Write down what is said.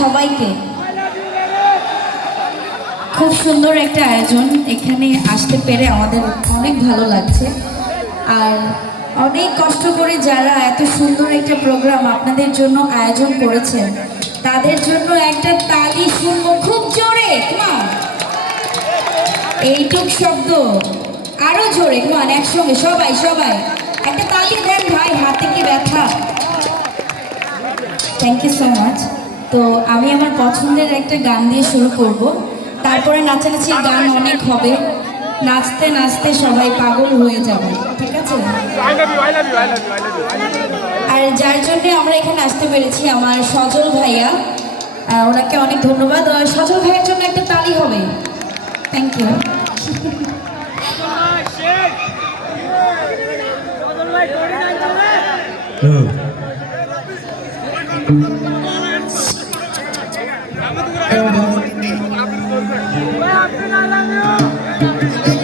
সবাইকে। খুব সুন্দর একটা আয়োজন, এখানে আসতে পেরে আমাদের অনেক ভালো লাগছে। আর অনেক কষ্ট করে যারা এত সুন্দর একটা প্রোগ্রাম আপনাদের জন্য আয়োজন করেছেন, তাদের জন্য একটা তালি শুনবো খুব জোরে। এইটুক শব্দ আরো জোরে, মান একসঙ্গে সবাই সবাই একটা তালি দেন ভাই, হাতে কি ব্যথা। Thank you so much. তো আমি আমার পছন্দের একটা গান দিয়ে শুরু করব, তারপরে নাচানাচি গান অনেক হবে, নাচতে নাচতে সবাই পাগল হয়ে যাবে, ঠিক আছে? আর যার জন্য আমরা এখানে আসতে পেরেছি, আমার সজল ভাইয়া, ওনাকে অনেক ধন্যবাদ। সজল ভাইয়ের জন্য একটা তালি হবে। Thank you. Hey,